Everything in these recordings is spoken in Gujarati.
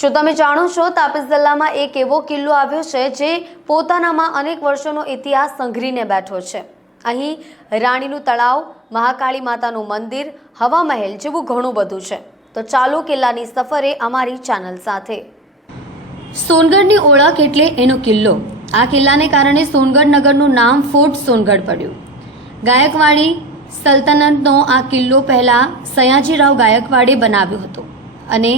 શું તમે જાણો છો તાપી જિલ્લામાં એક એવો કિલ્લો આવ્યો છે જે પોતાનામાં અનેક વર્ષોનો ઇતિહાસ સંઘરીને બેઠો છે। અહીં રાણીનું તળાવ, મહાકાળી માતાનું મંદિર, હવા મહેલ જેવું ઘણું બધું છે। તો ચાલો કિલ્લાની સફરે અમારી ચેનલ સાથે। સોનગઢની ઓળખ એટલે એનો કિલ્લો। આ કિલ્લાને કારણે સોનગઢ નગરનું નામ ફોર્ટ સોનગઢ પડ્યું। ગાયકવાડી સલ્તનતનો આ કિલ્લો પહેલા સયાજીરાવ ગાયકવાડે બનાવ્યો હતો અને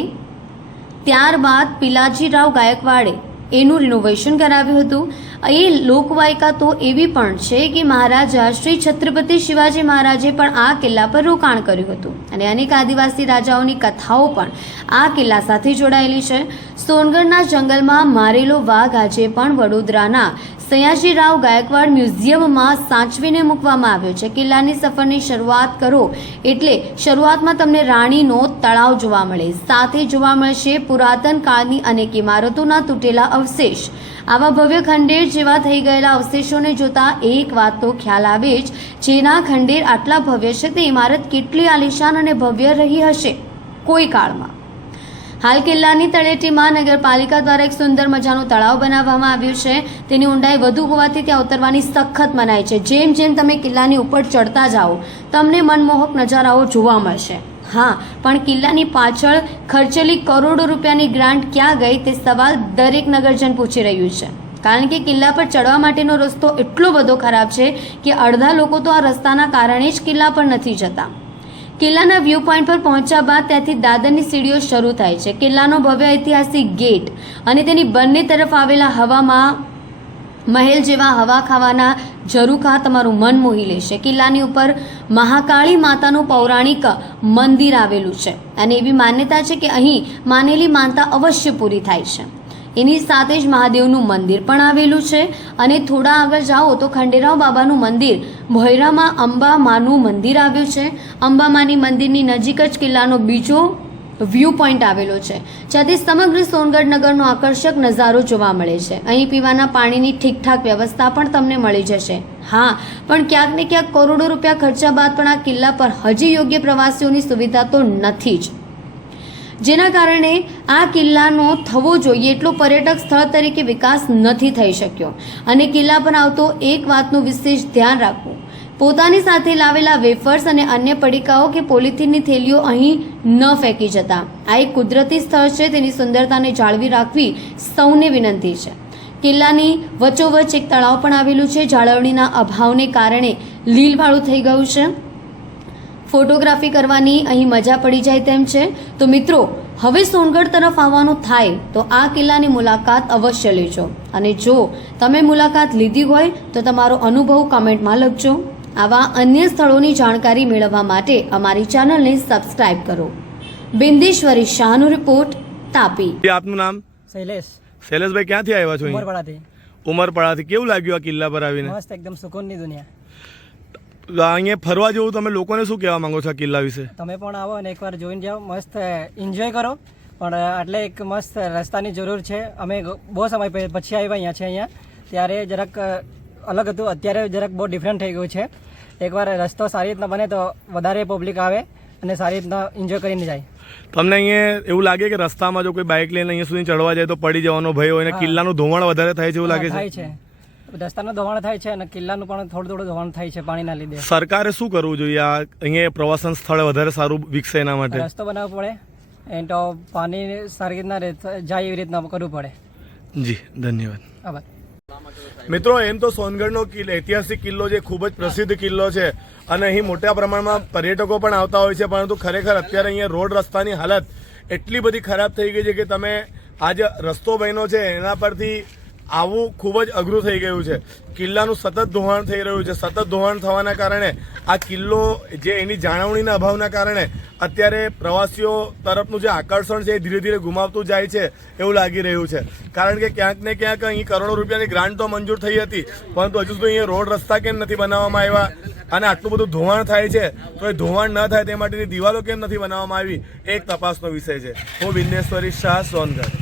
ત્યારબાદ પિલાજીરાવ ગાયકવાડે એનું રિનોવેશન કરાવ્યું હતું। એ લોકવાયકા તો એવી પણ છે કે મહારાજા શ્રી છત્રપતિ શિવાજી મહારાજે પણ આ કિલ્લા પર રોકાણ કર્યું હતું અને અનેક આદિવાસી રાજાઓની કથાઓ પણ આ કિલ્લા સાથે જોડાયેલી છે। સોનગઢના જંગલમાં મારેલો વાઘ આજે પણ વડોદરાના સયાજીરાવ ગાયકવાડ મ્યુઝિયમમાં સાચવીને મૂકવામાં આવ્યો છે। કિલ્લાની સફરની શરૂઆત કરો એટલે શરૂઆતમાં તમને રાણીનો તળાવ જોવા મળે, સાથે જોવા મળશે પુરાતન કાળની અનેક ઇમારતોના તૂટેલા અવશેષ। આવા ભવ્ય ખંડેર જેવા થઈ ગયેલા અવશેષોને જોતા એક વાત તો ખ્યાલ આવે જ, જેના ખંડેર આટલા ભવ્ય છે તે ઇમારત કેટલી આલિશાન અને ભવ્ય રહી હશે કોઈ કાળમાં। હાલ કિલ્લાની તળેટીમાં નગરપાલિકા દ્વારા એક સુંદર મજાનું તળાવ બનાવવામાં આવ્યું છે। તેની ઊંડાઈ વધુ હોવાથી ત્યાં ઉતરવાની સખત મનાઈ છે। જેમ જેમ તમે કિલ્લાની ઉપર ચડતા જાઓ તમને મનમોહક નજારાઓ જોવા મળશે। હા, પણ કિલ્લાની પાછળ ખર્ચેલી કરોડો રૂપિયાની ગ્રાન્ટ ક્યાં ગઈ તે સવાલ દરેક નગરજન પૂછી રહ્યું છે, કારણ કે કિલ્લા પર ચડવા માટેનો રસ્તો એટલો બધો ખરાબ છે કે અડધા લોકો તો આ રસ્તાના કારણે જ કિલ્લા પર નથી જતા। કિલ્લાના વ્યૂ પોઈન્ટ પર પહોંચ્યા બાદ ત્યાંથી દાદરની સીડીઓ શરૂ થાય છે। કિલ્લાનો ભવ્ય ઐતિહાસિક ગેટ અને તેની બંને તરફ આવેલા હવામાં મહેલ જેવા હવા ખાવાના ઝરૂખા તમારું મન મોહી લેશે। કિલ્લાની ઉપર મહાકાળી માતાનું પૌરાણિક મંદિર આવેલું છે અને એવી માન્યતા છે કે અહીં માનેલી માનતા અવશ્ય પૂરી થાય છે। એની સાથે જ મહાદેવનું મંદિર પણ આવેલું છે અને થોડા આગળ જાઓ તો ખંડેરાવ બાબાનું મંદિર, ભોયરામાં અંબા માનું મંદિર આવ્યું છે। અંબામાની મંદિરની નજીક જ કિલ્લાનો બીજો વ્યૂ પોઈન્ટ આવેલો છે, જ્યાંથી સમગ્ર સોનગઢ નગરનો આકર્ષક નજારો જોવા મળે છે। અહીં પીવાના પાણીની ઠીકઠાક વ્યવસ્થા પણ તમને મળી જશે। હા, પણ ક્યાંક ને ક્યાંક કરોડો રૂપિયા ખર્ચા બાદ પણ આ કિલ્લા પર હજી યોગ્ય પ્રવાસીઓની સુવિધા તો નથી જ, જેના કારણે આ કિલ્લાનો થવો જોઈએ એટલો પર્યટક સ્થળ તરીકે વિકાસ નથી થઈ શક્યો। અને કિલ્લા પર આવતો એક વાતનું વિશેષ ધ્યાન રાખવું, પોતાની સાથે લાવેલા વેફર્સ અને અન્ય પડીકાઓ કે પોલિથીનની થેલીઓ અહીં ન ફેંકી જતા। આ એક કુદરતી સ્થળ છે, તેની સુંદરતાને જાળવી રાખવી સૌને વિનંતી છે। કિલ્લાની વચ્ચોવચ્ચ એક તળાવ પણ આવેલું છે, જાળવણીના અભાવને કારણે લીલવાળું થઈ ગયું છે। ફોટોગ્રાફી કરવાની અહીં મજા પડી જાય તેમ છે। તો મિત્રો, હવે સોનગઢ તરફ આવવાનું થાય તો આ કિલ્લાની મુલાકાત અવશ્ય લેજો અને જો તમે મુલાકાત લીધી હોય તો તમારો અનુભવ કમેન્ટમાં લખજો। આવા અન્ય સ્થળોની જાણકારી મેળવવા માટે અમારી ચેનલને સબસ્ક્રાઇબ કરો। બિંદેશ્વરી શાહનો રિપોર્ટ, તાપી। આપનું નામ? શૈલેષ। શૈલેષભાઈ, ક્યાંથી આવ્યા છો? ઉમરપાડાથી। ઉમરપાડાથી। કેવું લાગ્યું આ કિલ્લા પર આવીને? મસ્ત, એકદમ સુકૂનની દુનિયા। અહીંયા ફરવા જેવું તમે લોકોને શું કહેવા માંગો છો આ કિલ્લા વિશે? તમે પણ આવો અને એકવાર જોઈને જાઓ, મસ્ત એન્જોય કરો। પણ એટલે એક મસ્ત રસ્તાની જરૂર છે। અમે બહુ સમય પછી આવ્યા છે અહીંયા, ત્યારે જરાક અલગ હતું, અત્યારે જરાક બહુ ડિફરન્ટ થઈ ગયું છે। એકવાર રસ્તો સારી રીતના બને તો વધારે પબ્લિક આવે અને સારી રીતના એન્જોય કરીને જાય। તમને અહીંયા એવું લાગે કે રસ્તામાં જો કોઈ બાઇક લઈને અહીંયા સુધી ચડવા જાય તો પડી જવાનો ભય હોય અને કિલ્લાનું ધોવાણ વધારે થાય છે એવું લાગે થાય છે? રસ્તાનું ધોવાણ થાય છે અને કિલ્લાનું પણ થોડું ધોવાણ થાય છે પાણીના લીધે। સરકારે શું કરવું જોઈએ આ અહીંયા પ્રવાસન સ્થળ વધારે સારું વિકસે એના માટે? રસ્તો બનાવવો પડે એ તો પાણી સારી રીતના જાય એવી રીતના કરવું પડે। જી, ધન્યવાદ, આભાર। મિત્રો, એમ તો સોનગઢનો ઐતિહાસિક કિલ્લો જે ખૂબ જ પ્રસિદ્ધ કિલ્લો છે અને અહીં મોટા પ્રમાણમાં પર્યટકો પણ આવતા હોય છે, પરંતુ ખરેખર અત્યારે અહીંયા રોડ રસ્તાની હાલત એટલી બધી ખરાબ થઈ ગઈ છે કે તમે આ જે રસ્તો બન્યો છે એના પરથી આવવું ખૂબ જ અઘરું થઈ ગયું છે। કિલ્લાનું સતત ધોવાણ થઈ રહ્યું છે। સતત ધોવાણ થવાના કારણે આ કિલ્લો જે એની જાળવણીના અભાવના કારણે અત્યારે પ્રવાસીઓ તરફનું જે આકર્ષણ છે એ ધીરે ધીરે ગુમાવતું જાય છે એવું લાગી રહ્યું છે। કારણ કે ક્યાંક ને ક્યાંક અહીં કરોડો રૂપિયાની ગ્રાન્ટ તો મંજૂર થઈ હતી, પરંતુ હજુ સુધી અહીંયા રોડ રસ્તા કેમ નથી બનાવવામાં આવ્યા અને આટલું બધું ધોવાણ થાય છે તો એ ધોવાણ ન થાય તે માટેની દિવાલો કેમ નથી બનાવવામાં આવી, એક તપાસનો વિષય છે। હું બિંદેશ્વરી શાહ, સોનગઢ।